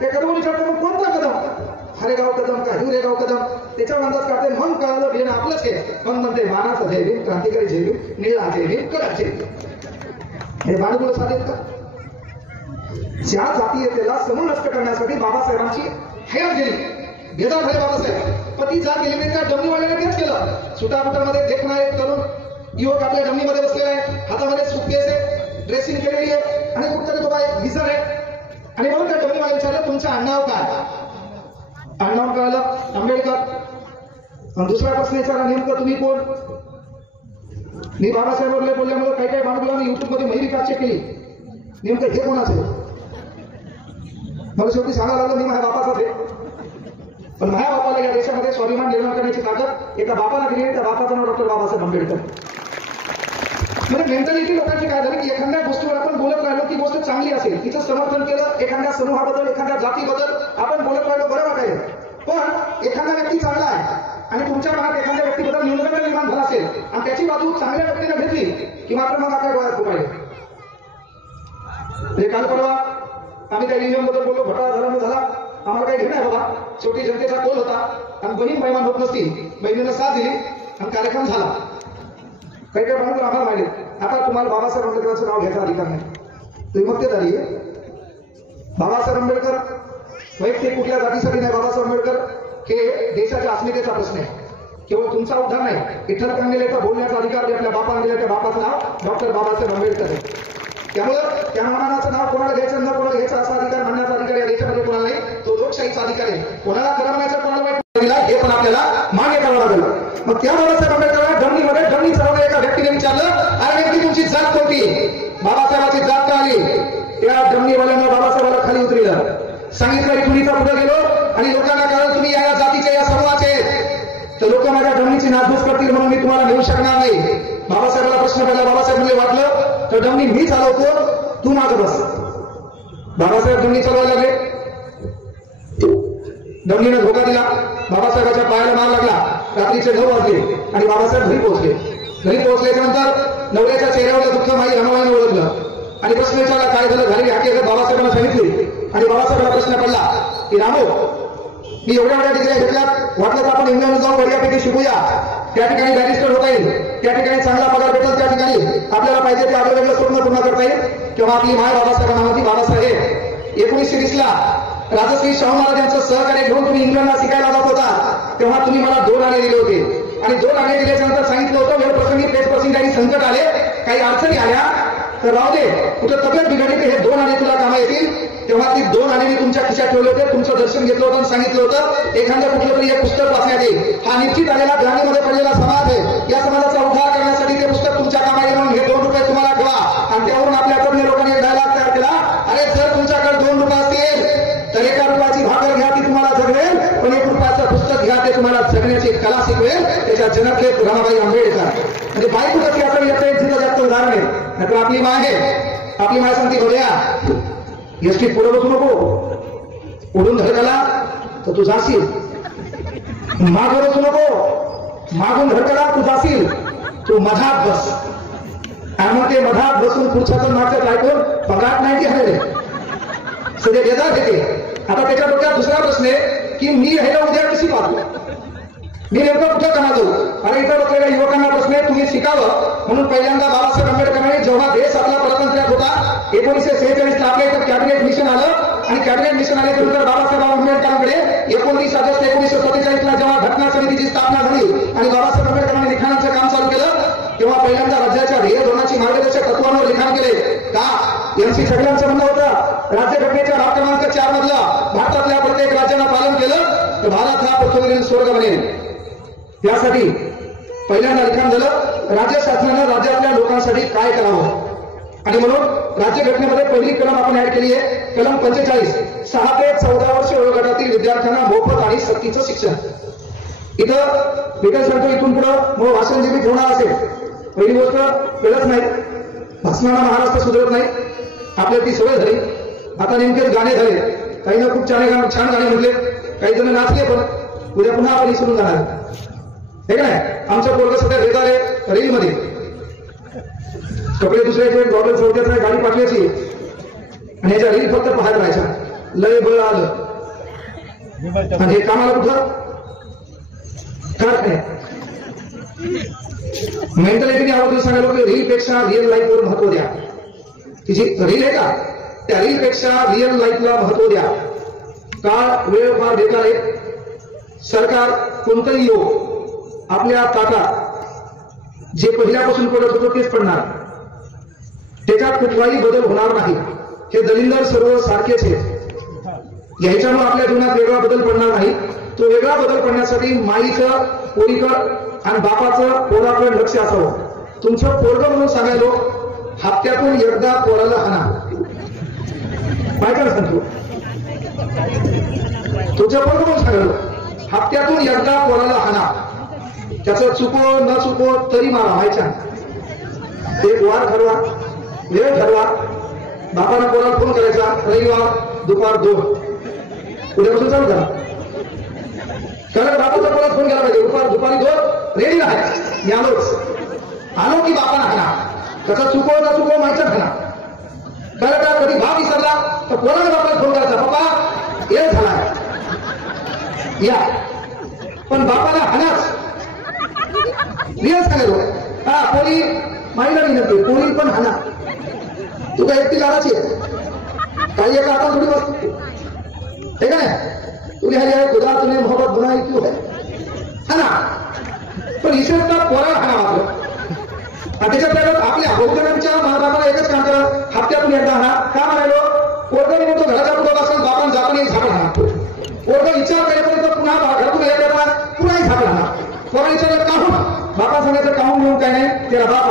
ते कदम विचारतो मग कोणता कदम, हरेगाव कदम का हिवरेगाव कदम, त्याच्या अंदाज काढते. मग कळालं बेन आपलंच आहे. मग म्हणते मानाचा जय भीम, क्रांतिकारी जय भीम, निळा जय भीम, कडक जय भीम. हे बाणगुळ साधेत का? ज्या जातीयतेला समूळ नष्ट करण्यासाठी बाबासाहेबांची हयात गेली, बेजार झाले बाबासाहेब. पण ती जात गेली नाही. त्या डमणीवाल्याने तेच केलं. सुटाफुटामध्ये देखणारे तरुण युवक आपल्या डमणीमध्ये बसलेले आहे, हातामध्ये सुटकेस आहे, ड्रेसिंग केलेली आहे आणि कुठतरी तो बाय विजर आहे. आणि म्हणून त्या डमणीवाला विचारलं तुमचं आडनाव काय? आडनाव कळलं आंबेडकर. दुसरा प्रश्न विचारला नेमकं तुम्ही कोण? मी बाबासाहेब बोलल्यामुळे काही काही बाणगुलांनी युट्यूब मध्ये माहिती विकास चेक केली. नेमकं हे कोणाचं? मला शेवटी सांगायला लागलं मी माझ्या बापाचाच आहे. पण माझ्या बापाला या देशामध्ये स्वाभिमान निर्माण करण्याची ताकद एका बापाला दिली. त्या बापाचं नाव डॉक्टर बाबासाहेब आंबेडकर. म्हणजे मेंटॅलिटी लोकांची काय झाली की एखाद्या गोष्टीवर आपण बोलत राहिलो ती गोष्ट चांगली असेल, तिचं समर्थन केलं, एखाद्या समूहाबद्दल एखाद्या जातीबद्दल आपण बोलत राहिलो बरं वाटेल. पण एखादा व्यक्ती चांगला आहे आणि तुमच्या मनात एखाद्या व्यक्तीबद्दल न्यूनगंड निर्माण झाला असेल आणि त्याची बाजू चांगल्या व्यक्तीने घेतली की मात्र मग आपल्या डोळ्यात खूप आहे. म्हणजे काल परवा आम्ही त्या युनियन बद्दल बोललो, घोटाळा झाला न झाला आम्हाला काही घेणं आहे बाबा. शेवटी जनतेचा कोल होता आणि बहीण बैमान होत नसती, बहिणीनं साथ दिली आणि कार्यक्रम झाला. काही काही म्हणून आम्हाला माहिती आता तुम्हाला बाबासाहेब आंबेडकरांचं नाव घ्यायचा अधिकार नाही. तुम्ही मक्तेदारी आहे. बाबासाहेब आंबेडकर वैयक्तिक कुठल्या जातीसाठी नाही. बाबासाहेब आंबेडकर हे देशाच्या अस्मितेचा प्रश्न आहे. केवळ तुमचा उद्धार नाही. विठ्ठल कांगेलेचा बोलण्याचा अधिकार आपल्या बापाने दिला. त्या बापाचं नाव डॉक्टर बाबासाहेब आंबेडकर आहे. त्यामुळं त्या मानाचं नाव कोणाला घ्यायचं न कोणाला घ्यायचा असा अधिकार म्हणण्याचा अधिकार या देशामध्ये कोणाला नाही. तो लोकशाहीचा अधिकार आहे. कोणाला करवण्याचा कोणाला वाईट दिला हे पण आपल्याला मान्य करावं लागेल. मग त्या बाबासाहेब आंबेडकरांना डमणीमध्ये डमणी चालवणाऱ्या एका व्यक्तीने विचारलं अरे नेमकी तुमची जात कोणती? बाबासाहेबांची जात का आली? त्या डमणीवाल्यानं बाबासाहेबाला खाली उतरलं, सांगितलं इथुनीचा पुढे गेलो आणि लोकांना कळलं तुम्ही या जातीचे या समूहाचे तर लोक माझ्या डमणीची नासधूस करतील म्हणून मी तुम्हाला नेऊ शकणार नाही. बाबासाहेबाला प्रश्न पडला. बाबासाहेब म्हणजे वाटलं तर डमणी मी चालवतो, तू माझं बस. बाबासाहेब डमणी चालवायला लागले. डमणीनं धोका दिला. बाबासाहेबाच्या पायाला मार लागला. रात्रीचे 9 वाजले आणि बाबासाहेब घरी पोहोचले. घरी पोहोचल्याच्या नंतर नवऱ्याच्या चेहऱ्यावर दुःख माई रामाबाईने ओळखलं आणि प्रश्न विचारला काय झालं? झालेली हकीकत बाबासाहेबांना सांगितली आणि बाबासाहेबांना प्रश्न पडला की रामो मी एवढ्या डिग्र्या घेतल्यात, वाटलं तर आपण इंग्लंडला जाऊन बढियापैकी शिकूया, त्या ठिकाणी बॅरिस्टर होता येईल, त्या ठिकाणी चांगला पगार भेटेल, त्या ठिकाणी आपल्याला पाहिजे ते आपल्याला स्वप्न पूर्ण करता येईल. तेव्हा आपली माय बाबासाहेबांना होती. बाबासाहेब 1920 ला राजश्री शाहू महाराज यांचं सहकार्य घेऊन तुम्ही इंग्लंडला शिकायला जात होता तेव्हा तुम्ही मला 2 आणे दिले होते आणि 2 आणे दिल्याच्या नंतर सांगितलं होतं वेळ प्रसंगी तेच प्रसंगी काही संकट आले, काही अडचणी आल्या तर राहू दे, कुठं तब्येत बिघडली तर हे 2 आणे तुला कामा येतील. तेव्हा ती 2 आणे मी तुमच्या खिशात ठेवले होते. तुमचं दर्शन घेतलं होतं आणि सांगितलं होतं एखादं कुठलं तरी एक पुस्तक वाचण्यात येईल. हा निश्चित आलेला ग्रामीमध्ये पडलेला समाज आहे. या समाजाचा उद्धार करण्यासाठी ते पुस्तक तुमच्या कामा येईल म्हणून हे 2 रुपये तुम्हाला ठेवा. आणि त्यावरून आपल्या तज्ञ लोकांनी एक डायलॉग तयार केला, अरे जर तुमच्याकडे 2 रुपये असतील तर 1 रुपयाची भाकर घ्या ती तुम्हाला जगवेल, पण 1 रुपयाचं पुस्तक घ्या ते तुम्हाला जगण्याची कला शिकवेल. त्याच्या जनक आहेत रमाबाई आंबेडकर. म्हणजे बाई कुठं याचं येतं तिथं जास्त उदाहरण आहे. नाहीतर आपली माय आहे, आपली माय सांगते बघूया एसटीत पुढे बसू नको, उडून धडकला तर तू जाशील, मागं बसू नको, मागून धडकला तू जाशील, तू मधात बस. आणि मग ते मधात बसून पुढच्याचं मागचं ऐकून पगार नाही की हवे सध्या बेजार येते. आता त्याच्या डोक्यात दुसरा प्रश्न आहे की मी ह्याला उद्या कशी पाहतो, मी नेमकं कुठं कमा जाऊ. आणि इथं बसलेल्या युवकांना प्रश्न आहे तुम्ही शिकावं म्हणून पहिल्यांदा बाबासाहेब आंबेडकरांनी जेव्हा देश आपला परतंत्र्यात होता 1946 ला आपल्या इथं कॅबिनेट मिशन आलं आणि कॅबिनेट मिशन आल्यानंतर बाबासाहेब आंबेडकरांकडे 29 ऑगस्ट 1947 ला जेव्हा घटना समितीची स्थापना झाली आणि बाबासाहेब आंबेडकरांनी लिखाणाचं काम चालू केलं तेव्हा पहिल्यांदा राज्याच्या ध्येय धोरणाची मार्गदर्शक तत्वांवर लिखाण केले. का MC सगळ्यांचं म्हणणं होतं राज्यघटनेच्या भाग क्रमांक 4 मधला भारतातल्या प्रत्येक राज्यानं पालन केलं तर भारत हा पृथ्वीवरील स्वर्ग बनेल. त्यासाठी पहिल्यांदा लिखाण झालं राज्य शासनानं राज्यातल्या लोकांसाठी काय करावं. आणि म्हणून राज्यघटनेमध्ये पहिली कलम आपण ऍड केली आहे, कलम 45 6 ते 14 वर्ष वयोगटातील विद्यार्थ्यांना मोफत आणि सक्तीचं शिक्षण. इथं विकास सांगतो इथून पुढं भाषण जे मी ठेवणार असेल पहिली गोष्ट कळत नाही, भाषणाला महाराष्ट्र सुधारत नाही, आपल्याला ती सवय झाली. आता नेमकेच गाणे झाले, काही ना खूप छान गाणे म्हटले, काही जण नाचले, पण उद्या पुन्हा आपण विसरून जाणार हे काय. आमचं पोरगं सध्या भेट आले रेलमध्ये, कपडे दुसऱ्याचे, गॉगल चौथ्याचा, गाडी पाठवायची आणि याच्या रील फक्त पाहत राहायच्या. लय बळ आलं आणि हे कामाला कुठं काय मेंटॅलिटीने आवडून सांगायला की रील पेक्षा रिअल लाईफ वर महत्व द्या. ती जी रील आहे का त्या रील पेक्षा रिअल लाईफला महत्व द्या. काळ वेळ फार बेकार आहे. सरकार कोणतंही येऊ आपल्या ताटात जे पहिल्यापासून पडत होतं तेच पडणार. त्याच्यात कुठलाही बदल होणार नाही. हे दलिंदर सर्व सारखेच आहेत. याच्यामुळे आपल्या जीवनात वेगळा बदल पडणार नाही. तो वेगळा बदल पडण्यासाठी माईचं पोरीकडं आणि बापाचं पोराकडे लक्ष असावं. तुमचं पोरगं म्हणून सांगायलो हप्त्यातून एकदा पोराला हाना. बायकाला सांगतो तुमचं पोरगं म्हणून सांगायलो हप्त्यातून एकदा पोराला हाना. त्याचं चुको न चुको तरी मारा व्हायच्या. एक वार ठरवा, वेळ ठरवा. बापाला पोराला फोन करायचा रविवार दुपार 2 उद्यापासून चालू करा. कारण बापाचा पोराला फोन केला पाहिजे दुपारी 2 रेडी राहा. मी आलो की बापाला हाना. त्याचा चुको न चुको माहिती हाना. कारण का कधी भाव विसरला तर पोराला बापाला फोन करायचा पप्पा वेळ झाला या. पण बापाला हानाच रिअल सांगायलो. हा पोरी माईला विनंती पोरी पण हाना. तू काय एकटी लाडाची आहे काही एका आता थोडी बसते ठीक आहे. तुम्ही है खुदा तुम्हें मोहब्बत बनाई क्यों है ना. पण ईश्वरचा पोराला हाना मात्र त्याच्यात आपल्या बहुजनांच्या महाराजाला एकच काम करा हप्त्यातून एकदा हाना. का म्हणालो पोरगं म्हणतो घराच्या पुढे बसून बापान जापान एक झाड हाना. पोरगं विचार करेपर्यंत पुन्हा घरातून येत पुन्हा एक झाड हाना. पोरा विचारलं काहून बापा सांगायचं काहून म्हणून काय नाही त्याला बाप